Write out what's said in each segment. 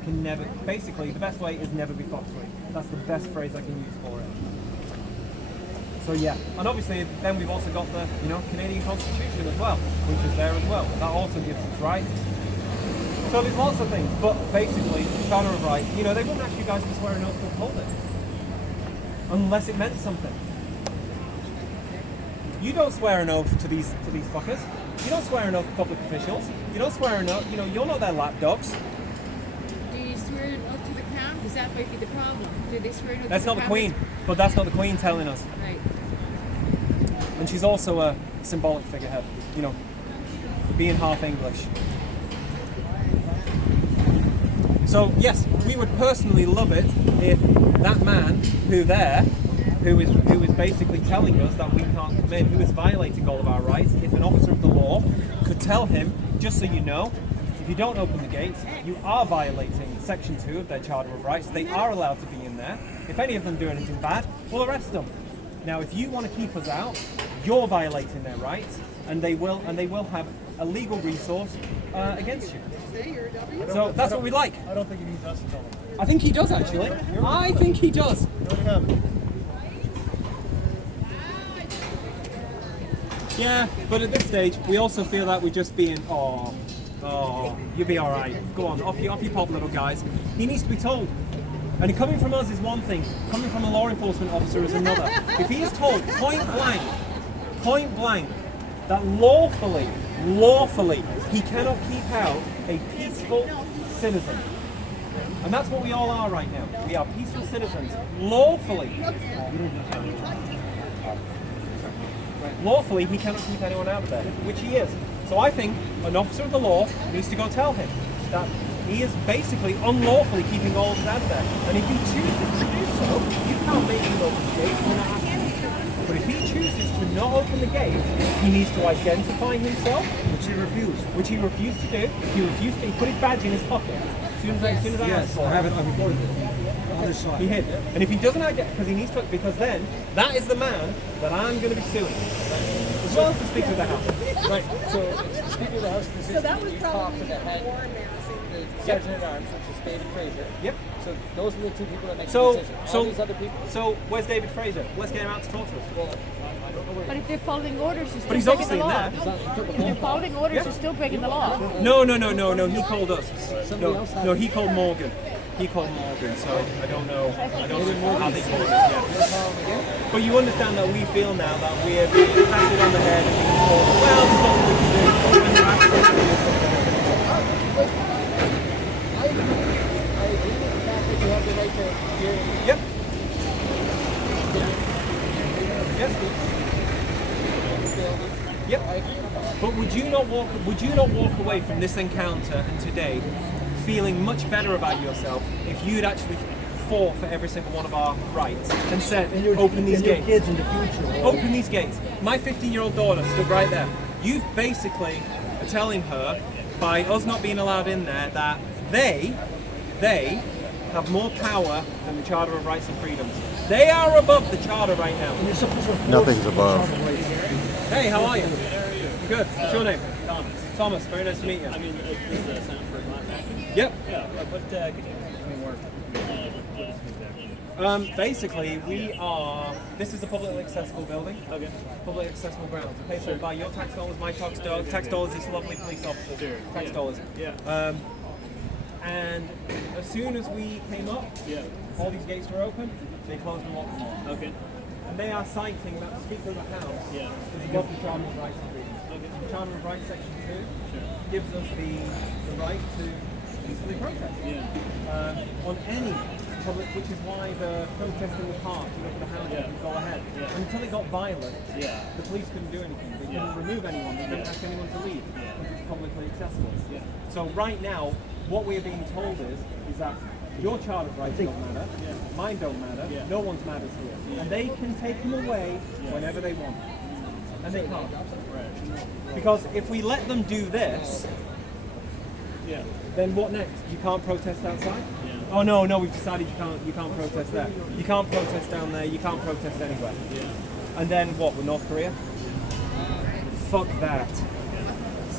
can never, basically the best way is never be fox free. That's the best phrase I can use for it. So yeah, and obviously then we've also got the, Canadian Constitution as well, which is there as well. That also gives us rights. So there's lots of things, but basically, Charter of Rights, they wouldn't ask you guys to swear an oath to uphold it. Unless it meant something. You don't swear an oath to these fuckers. You don't swear an oath to public officials. You don't swear an oath, you're not their lapdogs. Do you swear an oath to the crown? Because that might be the problem. Do they swear an oath That's to not the Queen, but that's not the Queen telling us. Right. And she's also a symbolic figurehead, being half English. So yes, we would personally love it if that man who is basically telling us that we can't come in, who is violating all of our rights, if an officer of the law could tell him, just so you know, if you don't open the gates, you are violating Section 2 of their Charter of Rights. They are allowed to be in there. If any of them do anything bad, we'll arrest them. Now, if you want to keep us out, you're violating their rights, and they will have a legal resource against you. So that's what we like. I don't think he needs us to tell him. I think he does, actually. I think he does. Yeah, but at this stage, we also feel that we're just being, oh, you'll be all right. Go on, off you pop, little guys. He needs to be told. And coming from us is one thing. Coming from a law enforcement officer is another. If he is told point blank, that lawfully, he cannot keep out a peaceful citizen. And that's what we all are right now. We are peaceful citizens. Lawfully, he cannot keep anyone out of there, which he is. So I think an officer of the law needs to go tell him that he is basically unlawfully keeping all of us out of there. And if he chooses to do so, you can't make him open the gate. You're not asking him to. But if he chooses to not open the gate, he needs to identify himself, which he refused to do. He put his badge in his pocket. As soon as I asked for it. I have it. I recorded it. On this side. He hid. And if he doesn't because then that is the man that I'm going to be suing. As well as the Speaker of the House. Right. So Speaker of the House, this is that was the probably cop that had war announcing. the Sergeant at Arms, which is David Fraser. Yep. So those are the two people that make the So, decision. All these other people. so where's David Fraser? Let's get him out to talk to us. Well, I don't know where. But if they're following orders, you're But he's still breaking obviously the in law. there. If they're following orders, you're still breaking the law. No. He called us. No, he called Morgan. So I don't know how they called it. Yeah. But you understand that we feel now that we are being patted on the head and being told, well, there's nothing we can do. When you're actually doing I agree with the fact that you have the right to hear. Yep. Yes. Yep. I agree with that. But would you not walk away from this encounter and today feeling much better about yourself if you'd actually fought for every single one of our rights and said, open these gates. Kids in the future. Open these gates. My 15-year-old daughter stood right there. You basically are telling her, by us not being allowed in there, that they have more power than the Charter of Rights and Freedoms. They are above the Charter right now. Nothing's above. Hey, how are you? Good. What's your name? Thomas. Very nice to meet you. I mean, is the Center for Class Action? Yep. Yeah, but could you give me more? What is exactly? Basically, this is a publicly accessible building. Okay. Publicly accessible grounds. Paid for by your tax dollars, my tax dollars, these lovely police officers. Sure. Tax dollars. Yeah. And as soon as we came up, Yeah. all these gates were open, they closed and locked them all. Okay. And they are citing that the Speaker of the House Yeah. is above the Charter of Rights and Freedoms. The Charter of Rights Section 2 gives us the right to peacefully protest. Yeah. On any public, which is why the protest in the park, for the house, Yeah. could go ahead. Yeah. Until it got violent, Yeah. the police couldn't do anything. They couldn't remove anyone. They couldn't ask anyone to leave because it's publicly accessible. Yeah. So right now, what we're being told is that your Charter of Rights don't matter, mine don't matter, Yeah. no one's matters here. And they can take them away whenever they want. And they can't. Right. Because if we let them do this, Yeah. then what next? You can't protest outside? Yeah. Oh no, we've decided you can't protest there. You can't protest down there, you can't protest anywhere. Yeah. And then what, with North Korea? Fuck that.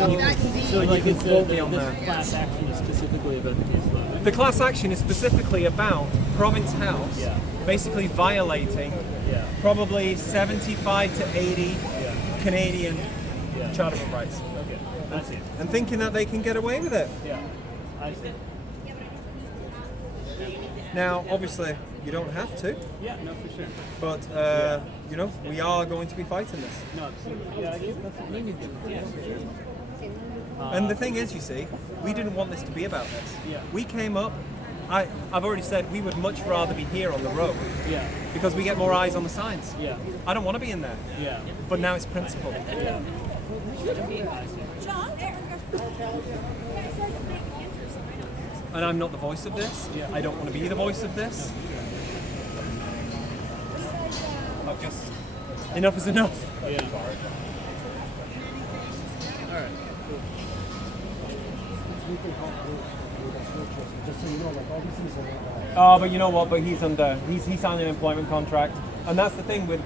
So you can quote me on this that. class action is specifically about the case law. The class action is specifically about Province House Yeah. basically violating Yeah. probably 75 to 80 Yeah. Canadian Yeah. Charter of Rights Okay. I see. and thinking that they can get away with it. Yeah. I see. Now, obviously, you don't have to, Yeah. No, for sure. but you know, we are going to be fighting this. No, absolutely. Yeah. I guess that's maybe. Yeah. For sure. And the thing is, you see, we didn't want this to be about this. Yeah. We came up. I've already said we would much rather be here on the road Yeah. because we get more eyes on the signs. Yeah. I don't want to be in there, Yeah. but now it's principle. Yeah. And I'm not the voice of this. Yeah. I don't want to be the voice of this. I've just enough is enough. Yeah. All right. We can help with the structures. Just so you know, like all these things are Oh, but you know what? But he's signed an employment contract, and that's the thing with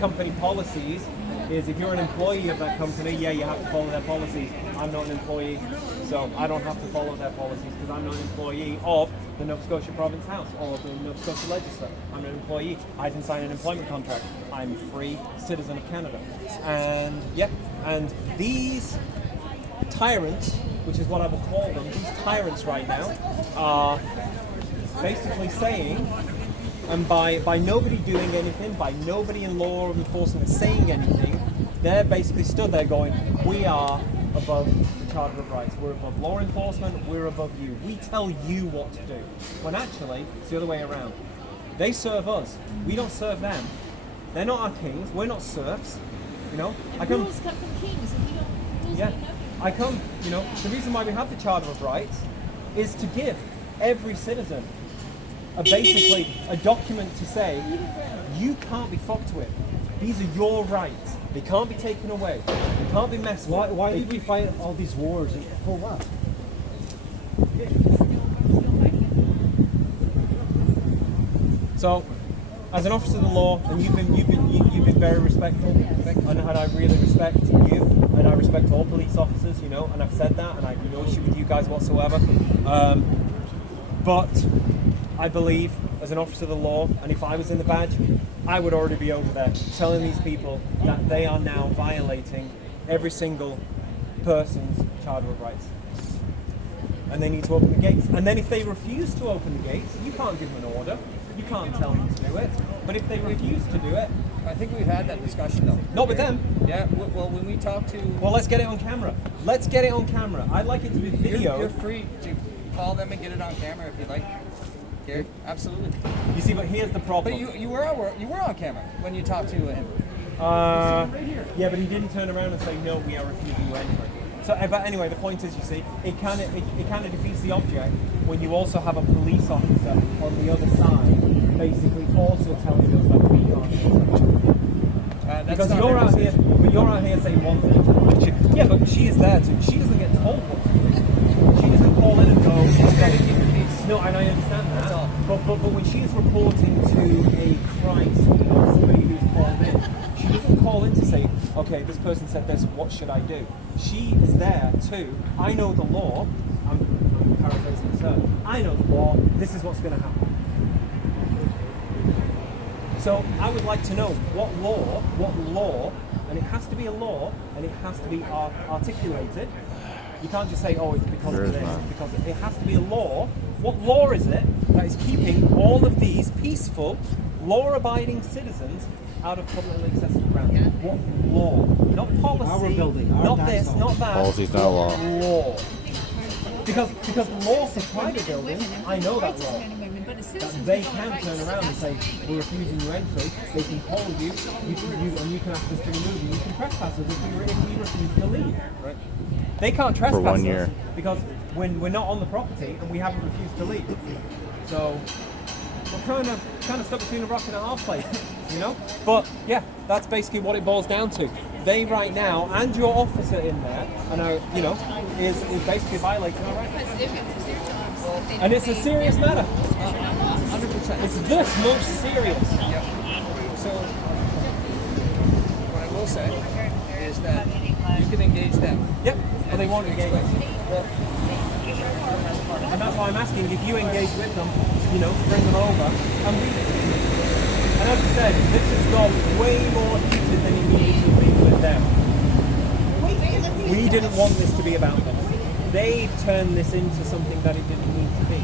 company policies. Is if you're an employee of that company, yeah, you have to follow their policies. I'm not an employee, so I don't have to follow their policies because I'm not an employee of the Nova Scotia Province House or the Nova Scotia Legislature. I'm an employee. I didn't sign an employment contract. I'm a free citizen of Canada. And yeah, and these tyrants, which is what I will call them, these tyrants right now, are basically saying, and by nobody doing anything, by nobody in law enforcement saying anything, they're basically stood there going, we are above the Charter of Rights, we're above law enforcement, we're above you. We tell you what to do. When actually, it's the other way around. They serve us, we don't serve them. They're not our kings, we're not serfs, you know. Rules come from kings, and we don't. Rules Yeah, mean nothing. I come, you know, the reason why we have the Charter of Rights is to give every citizen basically a document to say, you can't be fucked with. These are your rights. They can't be taken away. They can't be messed with. Why did we fight all these wars? For what? So, as an officer of the law, and you've been very respectful, and I really respect you, and I respect all police officers, you know, and I've said that, and I have no issue with you guys whatsoever. But I believe, as an officer of the law, and if I was in the badge, I would already be over there telling these people that they are now violating every single person's Charter of Rights. And they need to open the gates. And then if they refuse to open the gates, you can't give them an order. You can't tell them to do it. But if they refuse to do it, I think we've had that discussion though. not with them. Yeah, well, when we talk to... Well, let's get it on camera. Let's get it on camera. I'd like it to be video. You're free to call them and get it on camera if you'd like. Gary, absolutely. You see, but here's the problem. But you were on camera when you talked to him. Yeah, but he didn't turn around and say, no, we are refusing you entry. So, but anyway, the point is, you see, it kind of defeats the object when you also have a police officer on the other side, basically also telling us that we can't. That's Because not you're our out here, decision. but you're out here saying one thing. But yeah, but she is there too. She doesn't get told what to do. She doesn't call in and go. She's got to keep the peace. No, and I understand that. That's all. But when she is reporting to a crime scene or somebody who's called in, she doesn't call in to say, okay, this person said this, what should I do? She is there too. I know the law. I'm paraphrasing this her. I know the law. This is what's going to happen. So I would like to know what law, and it has to be a law, and it has to be articulated. You can't just say, oh, it's because There of is this, none. because it has to be a law. What law is it that is keeping all of these peaceful, law-abiding citizens out of publicly accessible ground? What law? Not policy. Our building, our not tax this, law. not that. Policy's not law. Law. Because the law for private buildings, I know that law. That they can turn around and say, we're refusing you entry. They can call you, and you can ask us to remove you. You can trespass us if we refuse to leave. Right. They can't trespass 1 year. us because when we're not on the property and we haven't refused to leave. So we're kind of stuck between a rock and a hard place, you know. But yeah, that's basically what it boils down to. They right now, and your officer in there, and you know, is basically violating our rights. And it's a serious matter. 100%. It's this most serious. Yep. So, what I will say is that You can engage them. Yep, but they won't engage. And that's why I'm asking if you engage with them, you know, bring them over. And as I said, this has got way more heated than it needed to be with them. We didn't want this to be about them. They've turned this into something that it didn't need to be.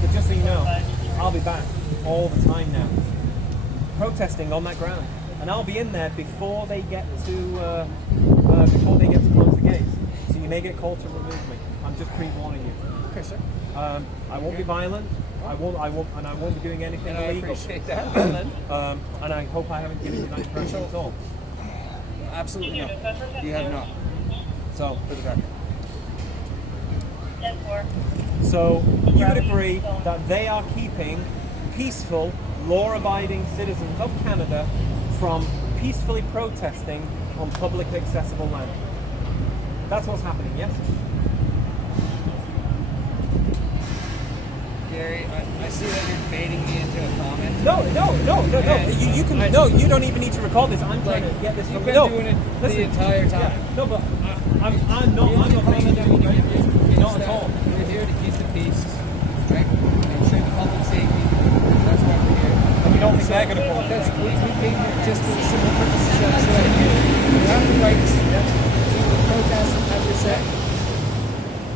But just so you know, I'll be back all the time now, protesting on that ground, and I'll be in there before they get to close the gates. So you may get called to remove me. I'm just pre-warning you. Okay, sir. I won't be violent. I won't be doing anything And I illegal. appreciate that. And I hope I haven't given you that impression at all. Absolutely not. You have not. So, For the record. so you would agree that they are keeping peaceful, law-abiding citizens of Canada from peacefully protesting on public accessible land. That's what's happening, yes? Gary, I see that you're baiting me into a comment. No. And, You can. No, you don't even need to record this. I'm trying to get this You've from. been No, doing it listen. the entire time. Yeah, no, but I'm not. I'm not comment that we need to make is Not at that all. We're here to keep the peace, right? Ensure the public safety. That's why we're here. And you don't think they're going to pull it? That's we came here just for the simple purposes of so that you have the rights to protest and have your say.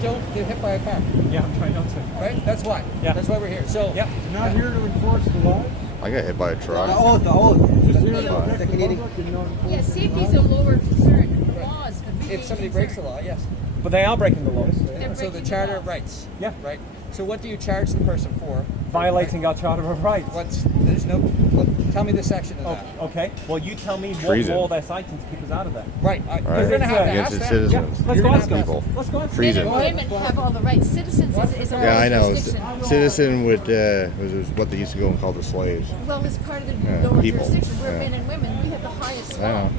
Don't get hit by a car, Yeah, I'm trying not to. right? That's why. Yeah. That's why we're here. So Yeah. Not here to enforce the laws. I got hit by a truck. The oath. Just here to The protect the Canadian- public and not enforce Yeah, the safety laws. is a lower concern. Laws, but maybe if somebody breaks the law, yes. But they are breaking the laws. They're So the breaking Charter law. of Rights. Yeah. Right. So what do you charge the person for? Violating our Charter of Rights. There's no. Look, tell me the section of that. Okay. Well, you tell me what Treason. law they're citing to keep us out of there. Right. Right. You're gonna have to Against ask its them. citizens. Yeah, let's You're go gonna ask them. people. Let's go ask them. Men Treason. and women have all the rights. Citizens is a Yeah, I know. jurisdiction. Citizen would was what they used to go and call the slaves. Well, it's part of the Yeah, lower people. jurisdiction. We're Yeah. men and women. We have the highest I law. know.